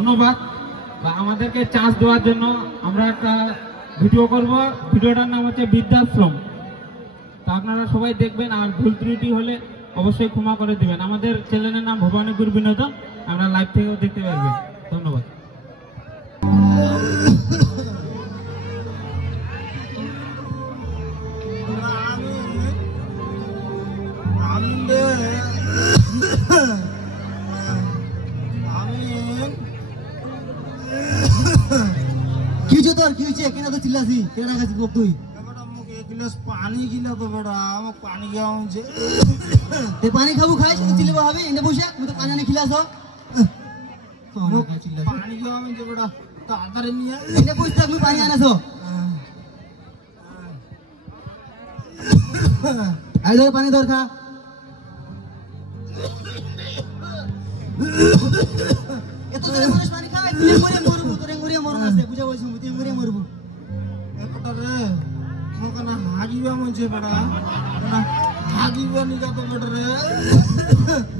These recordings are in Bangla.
ধন্যবাদ আমাদেরকে চান্স দেওয়ার জন্য। আমরা একটা ভিডিও করব, ভিডিওটার নাম হচ্ছে বৃদ্ধাশ্রম। তা আপনারা সবাই দেখবেন, আর ভুল ত্রুটি হলে অবশ্যই ক্ষমা করে দিবেন। আমাদের চ্যানেলের নাম ভবানীপুর বিনোদন, আমরা লাইভ থেকেও দেখতে পারবেন। ধন্যবাদ। তোর কি হয়েছে? কেন তো চিল্লাছি? কেন রাখাছিস তুই? পানি গিলা তো বেড়া আমার পানি খাওয়া পানি খাবো খাই চিল্লাবো হবে এনে বসে তুমি তো পানি আনে খিলাস পানি খাওয়া বেড়া তাড়াতাড়ি নিয়ে এনে বসে তুমি পানি আনাছো আই ধর পানি দরকার এত করে মানুষ পানি খায় তুই করে মরবো তোরে মরিয়া মরণ আছে বুঝা বলছিস তুই মরিয়া মরবো একটা রে মকানা হাগিবা মনছে বেড়া না হাগিবা নিগা তো বেড়া রে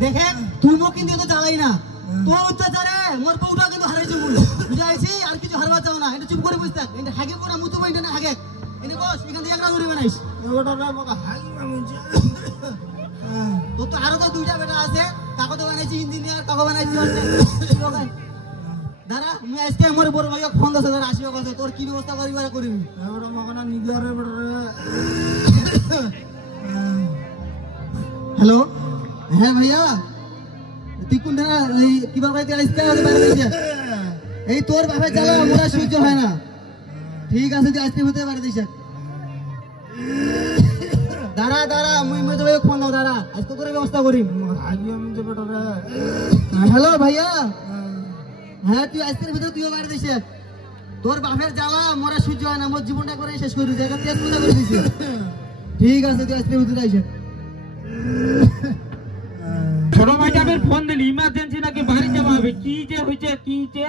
দেখে তুই মো কিন্তু তো জ্বালাই না তোর অত্যাচারে মোর বউটা কিন্তু হারাইছি মুই বুঝাইছি আর কিছু হারবা চাও না এটা চুপ করে বসে থাক এটা হাগে কোনা মুতু বাইন্ডে না হাগে এনে বস এখান থেকে একটা ধরে বানাইস বেটা রে মকা হাগিবা মনছে তো তো আরো তো দুইটা বেটা আছে কাকো বানাইছি ইঞ্জিনিয়ার কাকো বানাইছি দাঁড়া আমি আজকে আমার বড় ভাইকে ফোন দিছে দাঁড়া আসিও কথা তোর কি ব্যবস্থা করিবার করবি বেটা মকানা নিগারে বেটা রে হ্যালো হ্যাঁ ভাইয়া তুই কোনটা এই কিবা কইতে আইছতে ওরে বাইরে দিছে এই তোর বাপে জ্বালা মোরা সহ্য হয় না ঠিক আছে তুই আজকে হতে বাইরে দিছে দাঁড়া দাঁড়া মুই তো ভাই ফোন দাও দাঁড়া আজকে করে ব্যবস্থা করি হাগিবা মনছে বেটা রে হ্যালো ভাইয়া হ্যাঁ তুই আজকের ভিতরে তুইও বাইরে দিছে তোর বাপের জ্বালা মোরা সহ্য হয় না মোর জীবনটা করে শেষ করে দিছে তেজ পূজা করে দিছে ঠিক আছে তুই আজকের ভিতরে আইছে ছোট ভাইটাকে ফোন দিলি ইমার্জেন্সি নাকি বাড়ি যাওয়া হবে? কি যে হয়েছে কি হয়েছে?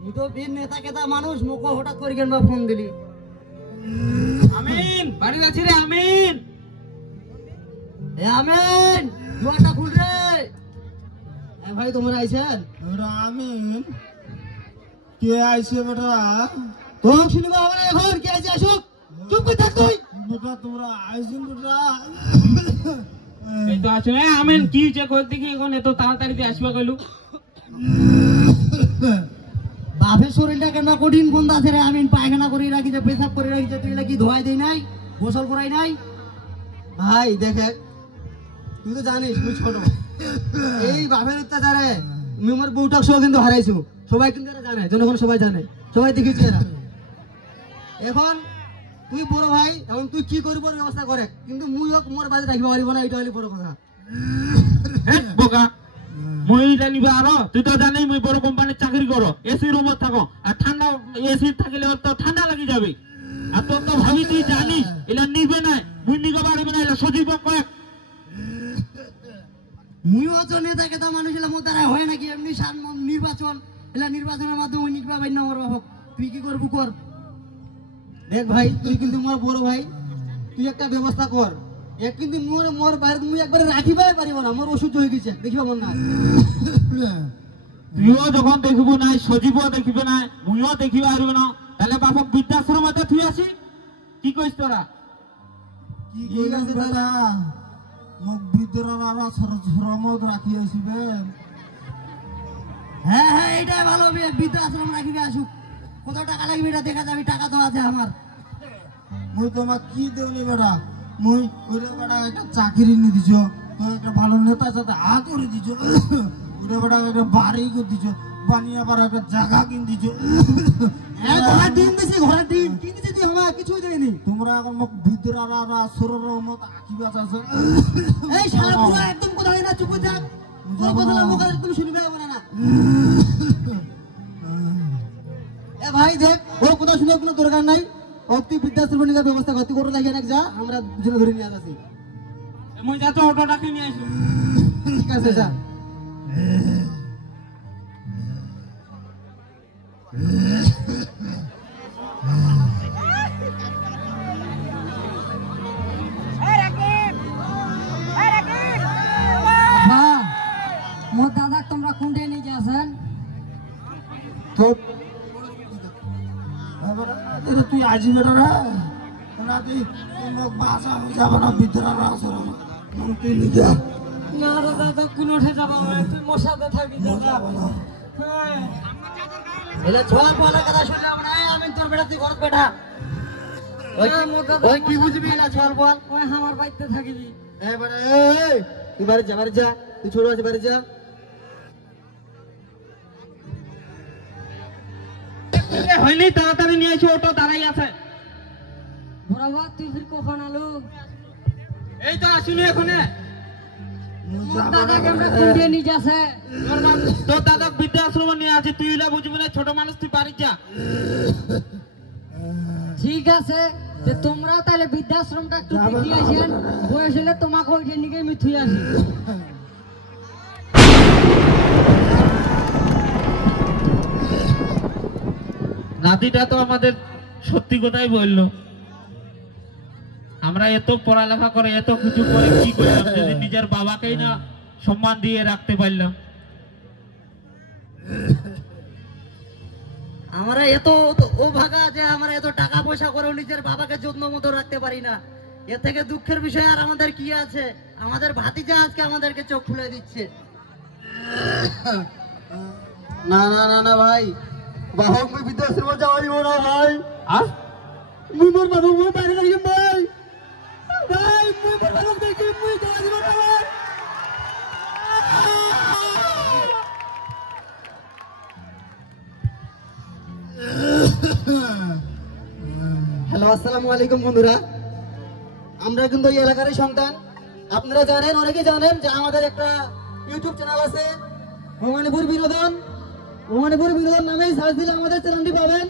তুই তো বীর নেতা কেতা মানুষ মুখ হঠাৎ করে কেন ফোন দিলি আমিন বাড়ি আছি রে আমিন। এ আমিন দুয়ারটা খুল রে এ ভাই তোমরা আইছেন বেটা আমিন কে আইছে বেটা তোর শুনবা হবে না এখন কে আইছে আসুক চুপ করে থাক তুই বেটা তোমরা আইছেন বেটা এই তো আছে আমিন কি যে কই দেখি এখন এত তাড়াতাড়ি আসবা কইলু বাপের শরীরটা কেন কঠিন বন্ধ আছে রে আমিন পায়খানা করে রাখিছে পেশাব করে রাখিছে তুই লাগি ধোয়াই দেই নাই গোসল করাই নাই ভাই দেখে তুই তো জানিস তুই ছোট এই বাপের অত্যাচারে আমি আমার বউটাক সহ কিন্তু হারাইছো সবাই কিন্তু এরা জানে জনগণ সবাই জানে সবাই দেখেছি এরা এখন তুই বড় ভাই এখন তুই কি করবি ব্যবস্থা করে কিন্তু মুই হোক মোর বাজে রাখিব পারিব না এটা হলি বড় কথা বোকা মই জানিবা আরো তুই তো জানি মই বড় কোম্পানির চাকরি করো এসি রুমত থাকো আর ঠান্ডা এসি থাকলে তো ঠান্ডা লাগি যাবে আর তোর তো ভাবি তুই জানিস এলা নিবে না মুই নিতে পারবে না এলা সজীব কয়েক মুইও তো নেতা কেতা মানুষ এলা মোর দ্বারা হয় নাকি এমনি নির্বাচন এলা নির্বাচনের মাধ্যমে নিকবা বাইন না আমার বাবা তুই কি করবো কর দেখ ভাই তুই কিন্তু মোর বড় ভাই তুই একটা ব্যবস্থা কর এক কিন্তু মোর বাইরে মুই একবারে রাখিবাই পারিব না মোর অসহ্য হয়ে গেছে দেখিবা মন না তুইও যখন দেখিব নাই সজীবও দেখিবে না মুইও দেখিবা পারবে না তাহলে বাপক বৃদ্ধাশ্রমতে তুই আসি কি কইস তোরা কি কইলাম বেটা মোক বিদ্রোহরা শ্রমত রাখি আসিবে হ্যাঁ হ্যাঁ এটাই ভালো বৃদ্ধাশ্রম রাখিবে আসুক কত টাকা লাগবে এটা দেখা যাবে টাকা তো আছে আমার মুই তোমাক কি দেউনি বেটা মুই ওরে বেটা একটা চাকরি নি দিছ তো একটা ভালো নেতার সাথে হাত করে দিছ ওরে বেটা একটা বাড়ি করে দিছ বানিয়ে পারা একটা জায়গা কিন দিছ ঘোড়ার ডিম দিছি ঘোড়ার ডিম কি দিছি তুই আমার কিছুই দেয়নি তোমরা এখন মোক বিদ্রোহরা সুরের মত আকিবা আছে এই শালা পুরো একদম কথা হয় না চুপ করে থাক তোর কথা মুখ একদম শুনবে না এ ভাই দেখ ও কথা শুনে কোনো দরকার নাই অতি বৃদ্ধাশ্রম নিয়ে ব্যবস্থা করতে করে লাগে না যা আমরা দুজনে ধরে নিয়ে আসি মই যা তো অটোটাকে নিয়ে আসি ঠিক আছে যা মোর দাদা তোমরা কোনটা নিয়ে যাচ্ছেন তোর এবারে তুই আজি বেটা রে রাতে মোক বাসা হয়ে যাবে না ভিতরে রাসর তুই লিখা না দাদা কোন উঠে যাবো তুই মোর সাথে থাকি দাদা এলে ছোয়া পালা কথা শুনলাম না আমি তোর বেটা তুই ঘর বেটা ওই কি বুঝবি না ছোয়ার বল ওই আমার বাড়িতে থাকিবি এবারে এই তুই বাড়ি যা তুই ছোট আছে বাড়ি যা হয়নি, তাড়াতাড়ি নিয়ে এসো, অটো দাঁড়াই আছে। বরাবর তুই ফির কখন আলু এই তো আসিনি এখানে। দাদাকে আমরা কুড়িয়ে নিয়ে যাচ্ছে তোর দাদা বৃদ্ধাশ্রমে নিয়ে আছে, তুই এটা বুঝবি না, ছোট মানুষ, তুই বাড়ি যা। ঠিক আছে যে তোমরাও তাহলে বৃদ্ধাশ্রমটা একটু দেখিয়ে আসেন, বয়স হলে তোমাকে ওইটা নিয়ে আমি থুই আসি। নাতিটা তো আমাদের সত্যি কথাই বললো, আমরা এত পড়ালেখা করে এত কিছু করে কি করলাম যদি নিজের বাবাকেই না সম্মান দিয়ে রাখতে পারলাম। আমরা এত ও ভাগা যে আমরা এত টাকা পয়সা করেও নিজের বাবাকে যত্ন মতো রাখতে পারি না। এর থেকে দুঃখের বিষয় আর আমাদের কি আছে? আমাদের ভাতিজা আজকে আমাদেরকে চোখ খুলে দিচ্ছে। না না না না ভাই, বাহক মুই বৃদ্ধাশ্রমে যাওয়া দিব না ভাই। আর মুই মোর বাবু মুই বাইরে যাই ভাই, ভাই মুই মোর বাবু দেখি মুই যাওয়া দিব না ভাই। হ্যালো, আসসালামু আলাইকুম বন্ধুরা। আমরা কিন্তু এই এলাকারই সন্তান। আপনারা জানেন, অনেকে জানেন যে আমাদের একটা ইউটিউব চ্যানেল আছে ভবানীপুর বিনোদন। ভবানীপুর বিনোদন নামেই সার্চ দিলে আমাদের চ্যানেলটি পাবেন।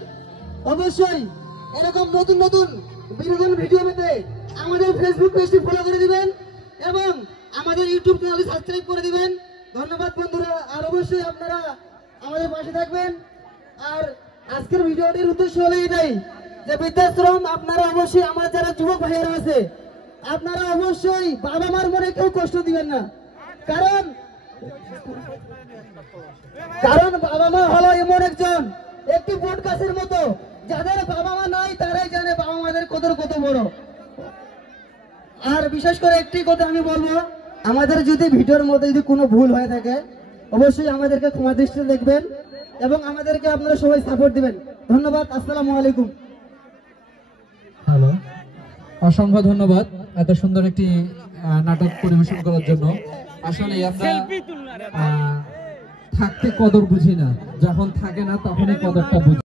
অবশ্যই এরকম নতুন নতুন বিনোদন ভিডিও পেতে আমাদের ফেসবুক পেজটি ফলো করে দিবেন এবং আমাদের ইউটিউব চ্যানেলটি সাবস্ক্রাইব করে দিবেন। ধন্যবাদ বন্ধুরা। আর অবশ্যই আপনারা আমাদের পাশে থাকবেন। আর আজকের ভিডিওটির উদ্দেশ্য হলো এটাই যে বৃদ্ধাশ্রম, আপনারা অবশ্যই আমার যারা যুবক ভাইয়েরা আছে, আপনারা অবশ্যই বাবা মার মনে কেউ কষ্ট দিবেন না। কারণ বাবা মা হলো এমন একটি বট গাছের মতো, যাদের বাবা মা নাই তারাই জানে বাবা মাদের কদর কত বড়। আর বিশেষ করে একটি কথা আমি বলবো, আমাদের যদি ভিডিওর মধ্যে যদি কোনো ভুল হয়ে থাকে অবশ্যই আমাদেরকে ক্ষমা দৃষ্টিতে দেখবেন এবং আমাদেরকে আপনারা সবাই সাপোর্ট দিবেন। ধন্যবাদ। আসসালামু আলাইকুম। হ্যালো, অসংখ্য ধন্যবাদ এত সুন্দর একটি নাটক পরিবেশন করার জন্য। আসলে আমরা থাকতে কদর বুঝি না, যখন থাকে না তখনই কদরটা বুঝি।